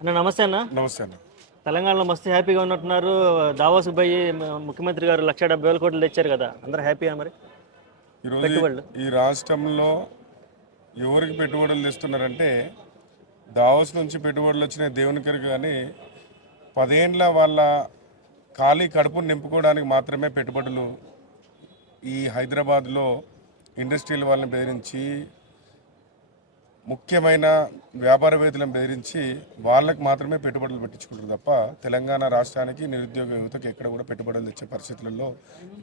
అన్న నమస్తే అన్న. నమస్తే అన్న. తెలంగాణలో మస్తు హ్యాపీగా ఉన్నట్టున్నారు. దావోస్కి పోయి ముఖ్యమంత్రి గారు 1,70,000 కోట్లు తెచ్చారు కదా, అందరూ హ్యాపీగా మరి ఈరోజు పెట్టుబడులు. ఈ రాష్ట్రంలో ఎవరికి పెట్టుబడులు తెస్తున్నారంటే దావోస్ నుంచి పెట్టుబడులు వచ్చిన దేవునికరికి కానీ 10 ఏండ్ల వాళ్ళ ఖాళీ కడుపును నింపుకోవడానికి మాత్రమే పెట్టుబడులు ఈ హైదరాబాద్లో ఇండస్ట్రియల్ వాళ్ళని బెదిరించి ముఖ్యమైన వ్యాపారవేత్తలను బెదిరించి వాళ్ళకి మాత్రమే పెట్టుబడులు పెట్టించుకుంటారు తప్ప తెలంగాణ రాష్ట్రానికి నిరుద్యోగ యువతకు ఎక్కడ కూడా పెట్టుబడులు తెచ్చే పరిస్థితులలో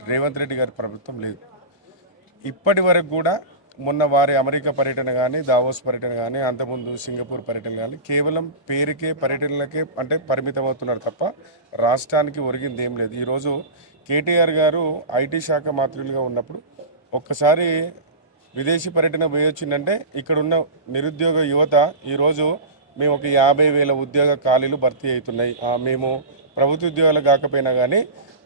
రేవంత్ రెడ్డి గారి ప్రభుత్వం లేదు. ఇప్పటి వరకు కూడా మొన్న వారి అమెరికా పర్యటన కానీ దావోస్ పర్యటన కానీ అంతకుముందు సింగపూర్ పర్యటన కానీ కేవలం పేరుకే పర్యటనలకే అంటే పరిమితం అవుతున్నారు తప్ప రాష్ట్రానికి ఒరిగింది ఏం లేదు. ఈరోజు కేటీఆర్ గారు ఐటీ శాఖ మంత్రులుగా ఉన్నప్పుడు ఒక్కసారి విదేశీ పర్యటన పోయొచ్చిందంటే ఇక్కడున్న నిరుద్యోగ యువత ఈరోజు మేము ఒక 50,000 ఉద్యోగ ఖాళీలు భర్తీ అవుతున్నాయి, మేము ప్రభుత్వ ఉద్యోగాలు కాకపోయినా కానీ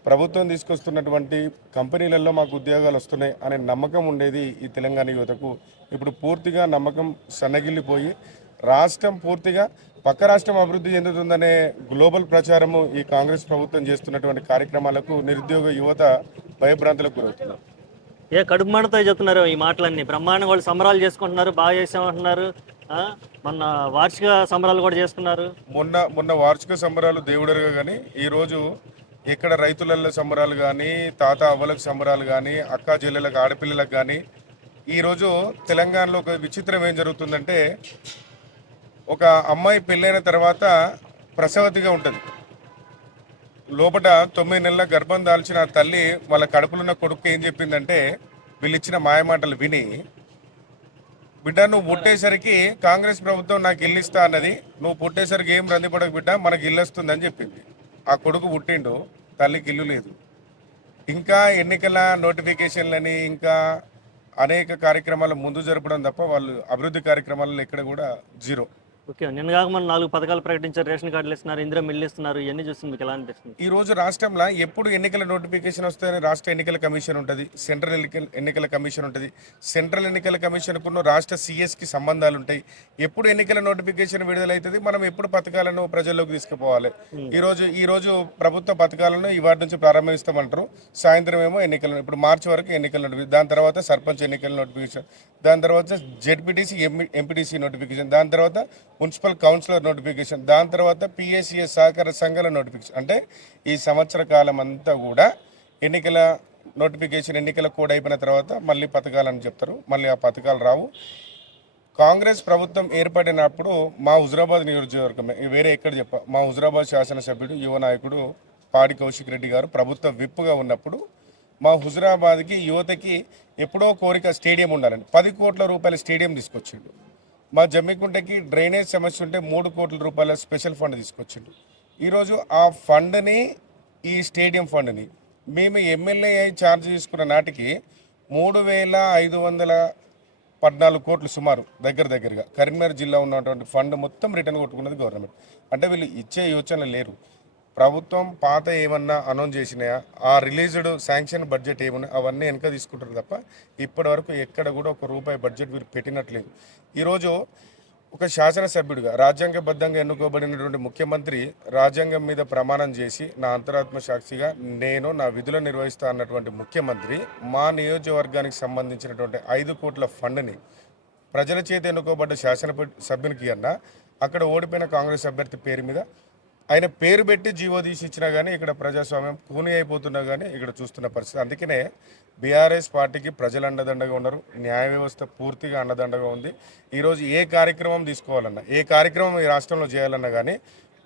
ప్రభుత్వం తీసుకొస్తున్నటువంటి కంపెనీలలో మాకు ఉద్యోగాలు వస్తున్నాయి అనే నమ్మకం ఉండేది ఈ తెలంగాణ యువతకు. ఇప్పుడు పూర్తిగా నమ్మకం సన్నగిల్లిపోయి రాష్ట్రం పూర్తిగా పక్క రాష్ట్రం అభివృద్ధి చెందుతుందనే గ్లోబల్ ప్రచారము ఈ కాంగ్రెస్ ప్రభుత్వం చేస్తున్నటువంటి కార్యక్రమాలకు నిరుద్యోగ యువత భయభ్రాంతులకు గురవుతున్నారు. కడుపు మంటతో చెప్తున్నారు ఈ మాటలన్నీ. బ్రహ్మాండంగా వాళ్ళు సంబరాలు చేసుకుంటున్నారు, బాగా చేసామంటున్నారు. మొన్న వార్షిక సంబరాలు కూడా చేసుకున్నారు. మొన్న వార్షిక సంబరాలు దేవుడరుగా కానీ ఈరోజు ఇక్కడ రైతుల సంబరాలు కానీ తాత అవ్వలకు సంబరాలు కానీ అక్క చెల్లెలకు ఆడపిల్లలకు కానీ ఈరోజు తెలంగాణలో ఒక విచిత్రం ఏం జరుగుతుందంటే ఒక అమ్మాయి పెళ్ళైన తర్వాత ప్రసవతిగా ఉంటుంది, లోపల 9 నెలల గర్భం దాల్చిన తల్లి వాళ్ళ కడుపులున్న కొడుకు ఏం చెప్పిందంటే వీళ్ళిచ్చిన మాయమాటలు విని, బిడ్డ నువ్వు పుట్టేసరికి కాంగ్రెస్ ప్రభుత్వం నాకు ఇల్లు ఇస్తా అన్నది, నువ్వు పుట్టేసరికి ఏం రందిపడకు బిడ్డ మనకి ఇల్లు వస్తుంది అని చెప్పింది. ఆ కొడుకు పుట్టిండు, తల్లికి ఇల్లు లేదు. ఇంకా ఎన్నికల నోటిఫికేషన్లని ఇంకా అనేక కార్యక్రమాలు ముందు జరపడం తప్ప వాళ్ళు అభివృద్ధి కార్యక్రమాలలో ఎక్కడ కూడా జీరో. ఓకే, నిన్న కాక మన 4 పథకాలు ప్రకటించారు, రేషన్ కార్డులు ఇస్తున్నారు, ఇందిరా మిల్లు ఇస్తున్నారు. ఇవన్నీ చూస్తుంది మీకు ఎలా అనిపిస్తుంది? ఈ రోజు రాష్ట్రంలో ఎప్పుడు ఎన్నికల నోటిఫికేషన్ వస్తాయని రాష్ట్ర ఎన్నికల కమిషన్ ఉంటుంది, సెంట్రల్ ఎన్నికల కమిషన్ ఉంటుంది. సెంట్రల్ ఎన్నికల కమిషన్కున్న రాష్ట్ర సిఎస్కి సంబంధాలు ఉంటాయి. ఎప్పుడు ఎన్నికల నోటిఫికేషన్ విడుదలవుతుంది, మనం ఎప్పుడు పథకాలను ప్రజల్లోకి తీసుకుపోవాలి. ఈ రోజు ప్రభుత్వ పథకాలను ఇవాటి నుంచి ప్రారంభిస్తామంటారు, సాయంత్రం ఏమో ఎన్నికలు. ఇప్పుడు మార్చి వరకు ఎన్నికల నోటిఫికేషన్, దాని తర్వాత సర్పంచ్ ఎన్నికల నోటిఫికేషన్, దాని తర్వాత జెడ్పీటీసీ ఎంపీటీసీ నోటిఫికేషన్, దాని తర్వాత మున్సిపల్ కౌన్సిలర్ నోటిఫికేషన్, దాని తర్వాత పిఎస్సిఎస్ సహకార సంఘాల నోటిఫికేషన్. అంటే ఈ సంవత్సర కాలం అంతా కూడా ఎన్నికల నోటిఫికేషన్, ఎన్నికల కోడ్ అయిపోయిన తర్వాత మళ్ళీ పథకాలని చెప్తారు, మళ్ళీ ఆ పథకాలు రావు. కాంగ్రెస్ ప్రభుత్వం ఏర్పడినప్పుడు మా హుజరాబాద్ నియోజకవర్గమే, వేరే ఎక్కడ మా హుజరాబాద్ శాసనసభ్యుడు యువ నాయకుడు పాడి కౌశిక్ రెడ్డి గారు ప్రభుత్వ విప్పుగా ఉన్నప్పుడు మా హుజరాబాద్కి యువతకి ఎప్పుడో కోరిక స్టేడియం ఉండాలని 10 కోట్ల రూపాయల స్టేడియం తీసుకొచ్చిండు. మా జమ్మికుంటకి డ్రైనేజ్ సమస్య ఉంటే 3 కోట్ల రూపాయల స్పెషల్ ఫండ్ తీసుకొచ్చిండు. ఈరోజు ఆ ఫండ్ని, ఈ స్టేడియం ఫండ్ని మేము ఎమ్మెల్యే అయి ఛార్జ్ తీసుకున్న నాటికి 3,514 కోట్లు సుమారు దగ్గరగా కరీంనగర్ జిల్లా ఉన్నటువంటి ఫండ్ మొత్తం రిటర్న్ కొట్టుకున్నది గవర్నమెంట్. అంటే వీళ్ళు ఇచ్చే యోచన లేరు. ప్రభుత్వం పాత ఏమన్నా అనౌన్స్ చేసినాయా, ఆ రిలీజ్డ్ శాంక్షన్ బడ్జెట్ ఏమన్నా అవన్నీ వెనక తీసుకుంటారు తప్ప ఇప్పటి వరకు ఎక్కడ కూడా ₹1 బడ్జెట్ వీరు పెట్టినట్లేదు. ఈరోజు ఒక శాసనసభ్యుడిగా రాజ్యాంగబద్ధంగా ఎన్నుకోబడినటువంటి ముఖ్యమంత్రి రాజ్యాంగం మీద ప్రమాణం చేసి నా అంతరాత్మ సాక్షిగా నేను నా విధులను నిర్వహిస్తా అన్నటువంటి ముఖ్యమంత్రి మా నియోజకవర్గానికి సంబంధించినటువంటి 5 కోట్ల ఫండ్ని ప్రజల చేతి ఎన్నుకోబడ్డ శాసనసభ్యునికి అన్నా అక్కడ ఓడిపోయిన కాంగ్రెస్ అభ్యర్థి పేరు మీద ఆయన పేరు పెట్టి జీవో తీసి ఇచ్చినా కానీ ఇక్కడ ప్రజాస్వామ్యం కూని అయిపోతున్నా కానీ ఇక్కడ చూస్తున్న పరిస్థితి. అందుకనే బీఆర్ఎస్ పార్టీకి ప్రజలు అండదండగా ఉన్నారు, న్యాయ వ్యవస్థ పూర్తిగా అండదండగా ఉంది. ఈరోజు ఏ కార్యక్రమం తీసుకోవాలన్నా, ఏ కార్యక్రమం ఈ రాష్ట్రంలో చేయాలన్నా కానీ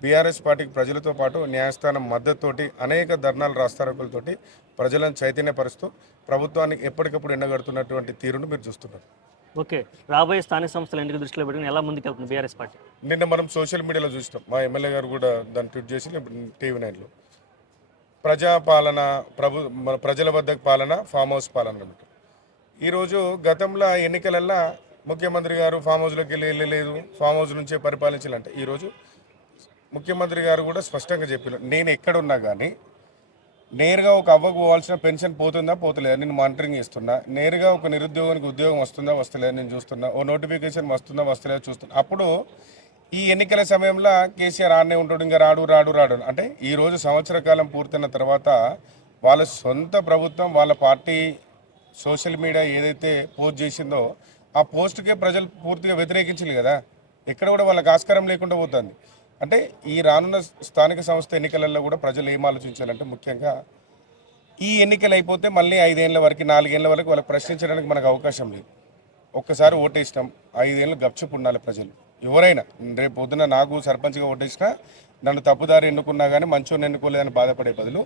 బీఆర్ఎస్ పార్టీకి ప్రజలతో పాటు న్యాయస్థానం మద్దతుతోటి అనేక ధర్నాలు రాస్తారోకులతోటి ప్రజలను చైతన్యపరుస్తూ ప్రభుత్వాన్ని ఎప్పటికప్పుడు ఎండగడుతున్నటువంటి తీరును మీరు చూస్తున్నారు. ఓకే, రాబోయే స్థానిక సంస్థల ఎన్నిక దృష్టిలో పెట్టుకుని ఎలా ముందుకెళ్తుంది బీఆర్ఎస్ పార్టీ? నిన్న మనం సోషల్ మీడియాలో చూసినాం, మా ఎమ్మెల్యే గారు కూడా దాన్ని ట్వీట్ చేసి TV9లో ప్రజాపాలన, మన ప్రజల వద్దకు పాలన, ఫామ్ హౌస్ పాలన అనమాట. ఈరోజు గతంలో ఎన్నికలల్లో ముఖ్యమంత్రి గారు ఫామ్ హౌస్లోకి వెళ్ళలేదు, ఫామ్ హౌస్ నుంచే పరిపాలించాలంటే ఈరోజు ముఖ్యమంత్రి గారు కూడా స్పష్టంగా చెప్పారు, నేను ఎక్కడున్నా కానీ నేరుగా ఒక అవ్వకు పోవాల్సిన పెన్షన్ పోతుందా పోతలేదా నేను మానిటరింగ్ చేస్తున్నా, నేరుగా ఒక నిరుద్యోగానికి ఉద్యోగం వస్తుందా వస్తలేదా నేను చూస్తున్నా, ఓ నోటిఫికేషన్ వస్తుందా వస్తలేదా చూస్తున్నా. అప్పుడు ఈ ఎన్నికల సమయంలో కేసీఆర్ ఆడనే ఉంటాడు, ఇంకా రాడు రాడు రాడు అంటే ఈ రోజు సంవత్సర కాలం పూర్తయిన తర్వాత వాళ్ళ సొంత ప్రభుత్వం వాళ్ళ పార్టీ సోషల్ మీడియా ఏదైతే పోస్ట్ చేసిందో ఆ పోస్ట్కే ప్రజలు పూర్తిగా వ్యతిరేకించారు కదా. ఎక్కడ కూడా వాళ్ళకి ఆస్కారం లేకుండా పోతుంది. అంటే ఈ రానున్న స్థానిక సంస్థ ఎన్నికలలో కూడా ప్రజలు ఏం ఆలోచించాలంటే ముఖ్యంగా ఈ ఎన్నికలు అయిపోతే మళ్ళీ 5 ఏళ్ళ వరకు 4 ఏళ్ళ వరకు వాళ్ళకి ప్రశ్నించడానికి మనకు అవకాశం లేదు. ఒక్కసారి ఓటేసినాం 5 ఏళ్ళు గప్చుప్ ఉండాలి ప్రజలు. ఎవరైనా రేపు పొద్దున నాకు సర్పంచ్గా ఓటేసినా నన్ను తప్పుదారి ఎన్నుకున్నా కానీ మంచోని ఎన్నుకోలేదని బాధపడే బదులు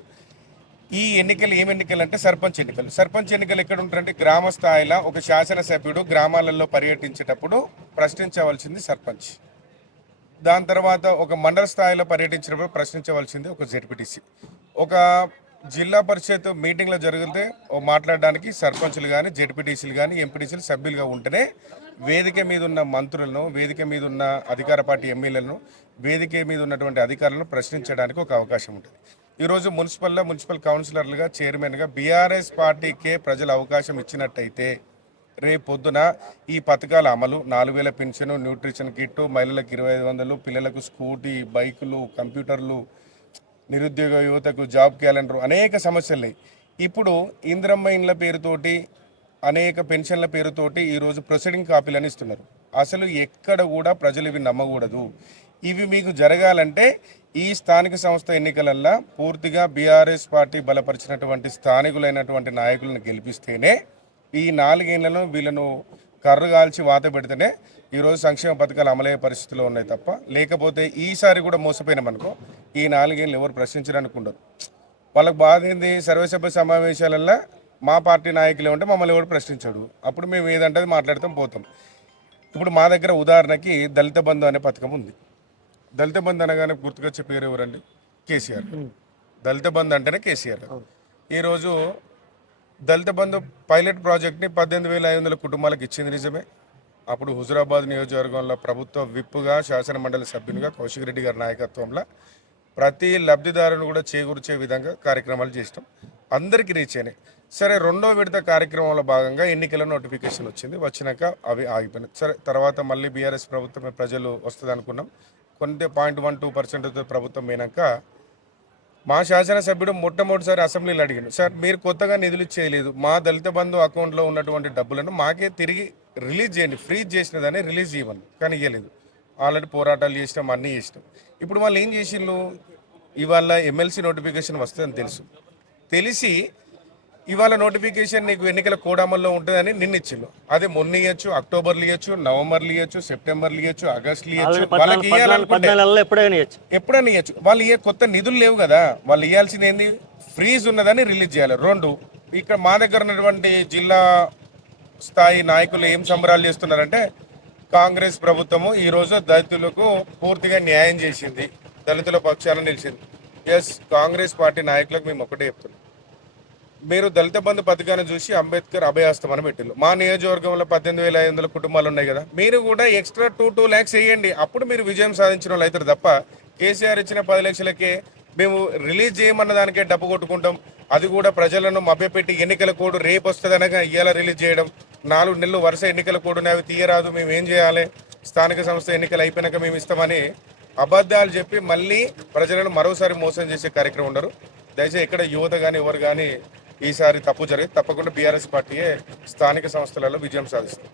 ఈ ఎన్నికలు ఏం ఎన్నికలు అంటే సర్పంచ్ ఎన్నికలు. సర్పంచ్ ఎన్నికలు ఎక్కడ ఉంటారంటే గ్రామ స్థాయిలో ఒక శాసనసభ్యుడు గ్రామాలలో పర్యటించేటప్పుడు ప్రశ్నించవలసింది సర్పంచ్. దాని తర్వాత ఒక మండల స్థాయిలో పర్యటించినప్పుడు ప్రశ్నించవలసింది ఒక జెడ్పీటీసీ. ఒక జిల్లా పరిషత్ మీటింగ్లో జరిగితే మాట్లాడడానికి సర్పంచులు కానీ జెడ్పీటీసీలు కానీ ఎంపీటీసీలు సభ్యులుగా ఉంటేనే వేదిక మీద ఉన్న మంత్రులను, వేదిక మీద ఉన్న అధికార పార్టీ ఎమ్మెల్యేలను, వేదిక మీద ఉన్నటువంటి అధికారులను ప్రశ్నించడానికి ఒక అవకాశం ఉంటుంది. ఈరోజు మున్సిపల్ కౌన్సిలర్లుగా చైర్మన్గా బీఆర్ఎస్ పార్టీకే ప్రజలు అవకాశం ఇచ్చినట్టయితే రేపు పొద్దున ఈ పథకాల అమలు 4000 పెన్షన్, న్యూట్రిషన్ కిట్టు, మహిళలకు 2500, పిల్లలకు స్కూటీ, బైకులు, కంప్యూటర్లు, నిరుద్యోగ యువతకు జాబ్ క్యాలెండర్, అనేక సమస్యలు. ఇప్పుడు ఇందిరమ్మ ఇండ్ల పేరుతోటి అనేక పెన్షన్ల పేరుతోటి ఈరోజు ప్రొసీడింగ్ కాపీలను ఇస్తున్నారు. అసలు ఎక్కడ కూడా ప్రజలు ఇవి నమ్మకూడదు. ఇవి మీకు జరగాలంటే ఈ స్థానిక సంస్థ ఎన్నికలల్లో పూర్తిగా బీఆర్ఎస్ పార్టీ బలపరిచినటువంటి స్థానికులైనటువంటి నాయకులను గెలిపిస్తేనే ఈ 4 ఏళ్లలో వీళ్ళను కర్రు కాల్చి వాత పెడితేనే ఈరోజు సంక్షేమ పథకాలు అమలయ్యే పరిస్థితిలో ఉన్నాయి తప్ప, లేకపోతే ఈసారి కూడా మోసపోయినామనుకో ఈ 4 ఏళ్ళు ఎవరు ప్రశ్నించడానికి ఉండదు. వాళ్ళకి బాధ ఏంది, సర్వసభ్య సమావేశాలల్లో మా పార్టీ నాయకులే ఉంటే మమ్మల్ని ఎవరు ప్రశ్నించాడు, అప్పుడు మేము ఏదంటే మాట్లాడతాం పోతాం. ఇప్పుడు మా దగ్గర ఉదాహరణకి దళిత బంధు అనే పథకం ఉంది. దళిత బంధు అనగానే గుర్తుకొచ్చే పేరు ఎవరండి? కేసీఆర్. దళిత బంధు అంటేనే కేసీఆర్. ఈరోజు దళిత బంధు పైలట్ ప్రాజెక్ట్ని 18,500 కుటుంబాలకు ఇచ్చింది నిజమే. అప్పుడు హుజురాబాద్ నియోజకవర్గంలో ప్రభుత్వ విప్పుగా శాసన మండలి సభ్యునిగా కౌశిక్ రెడ్డి గారి నాయకత్వంలో ప్రతి లబ్ధిదారుని కూడా చేకూర్చే విధంగా కార్యక్రమాలు చేసినాం. అందరికీ రీచ్ అయినాయి. సరే, 2వ విడత కార్యక్రమంలో భాగంగా ఎన్నికల నోటిఫికేషన్ వచ్చింది. వచ్చినాక అవి ఆగిపోయినాయి. సరే, తర్వాత మళ్ళీ బీఆర్ఎస్ ప్రభుత్వమే ప్రజలు వస్తుంది అనుకున్నాం. కొంత 0.12% ప్రభుత్వం అయినాక మా శాసనసభ్యుడు మొట్టమొదటిసారి అసెంబ్లీలో అడిగాడు, సార్ మీరు కొత్తగా నిధులు చేయలేదు, మా దళిత బంధు అకౌంట్లో ఉన్నటువంటి డబ్బులను మాకే తిరిగి రిలీజ్ చేయండి, ఫ్రీజ్ చేసినదాన్ని రిలీజ్ చేయమని. కానీ ఇవ్వలేదు. ఆల్రెడీ పోరాటాలు చేసినాం, అన్నీ చేసినాం. ఇప్పుడు వాళ్ళు ఏం చేసిండ్రు, ఇవాళ ఎమ్మెల్సీ నోటిఫికేషన్ వస్తుందని తెలిసి ఇవాళ నోటిఫికేషన్ నీకు ఎన్నికల కోడ్ అమల్లో ఉంటుందని నిన్న ఇచ్చిండు. అదే మొన్న ఇవ్వచ్చు, అక్టోబర్లో ఇవ్వచ్చు, నవంబర్లో ఇవ్వచ్చు, సెప్టెంబర్లో ఇవ్వచ్చు, ఆగస్టులో ఇవ్వచ్చు, వాళ్ళకి ఎప్పుడైనా ఇవ్వచ్చు. వాళ్ళు కొత్త నిధులు లేవు కదా, వాళ్ళు ఇవ్వాల్సింది ఏంది, ఫ్రీజ్ ఉన్నదని రిలీజ్ చేయాలి. 2, ఇక్కడ మా దగ్గర ఉన్నటువంటి జిల్లా స్థాయి నాయకులు ఏం సంబరాలు చేస్తున్నారంటే కాంగ్రెస్ ప్రభుత్వము ఈరోజు దళితులకు పూర్తిగా న్యాయం చేసింది, దళితుల పక్షాన నిలిచింది. ఎస్, కాంగ్రెస్ పార్టీ నాయకులకు మేము ఒకటే చెప్తున్నాం, మీరు దళిత బంధు పథకాన్ని చూసి అంబేద్కర్ అభయాస్తం అని పెట్టిల్లు. మా నియోజకవర్గంలో 18,500 కుటుంబాలు ఉన్నాయి కదా, మీరు కూడా ఎక్స్ట్రా 2 lakhs వేయండి, అప్పుడు మీరు విజయం సాధించిన వాళ్ళు అవుతారు తప్ప కేసీఆర్ ఇచ్చిన 10 లక్షలకే మేము రిలీజ్ చేయమన్న దానికే డబ్బు కొట్టుకుంటాం. అది కూడా ప్రజలను మభ్యపెట్టి ఎన్నికల కోడ్ రేపు వస్తుంది అనగా ఇవాళ రిలీజ్ చేయడం, 4 నెలలు వరుస ఎన్నికల కోడ్ని అవి తీయరాదు, మేము ఏం చేయాలి, స్థానిక సంస్థ ఎన్నికలు అయిపోయినాక మేము ఇస్తామని అబద్ధాలు చెప్పి మళ్ళీ ప్రజలను మరోసారి మోసం చేసే కార్యక్రమం ఉండరు. దయచేసి ఎక్కడ యువత కానీ ఎవరు కానీ ఈసారి తప్పు జరిగి తప్పకుండా బీఆర్ఎస్ పార్టీయే స్థానిక సంస్థలలో విజయం సాధిస్తుంది.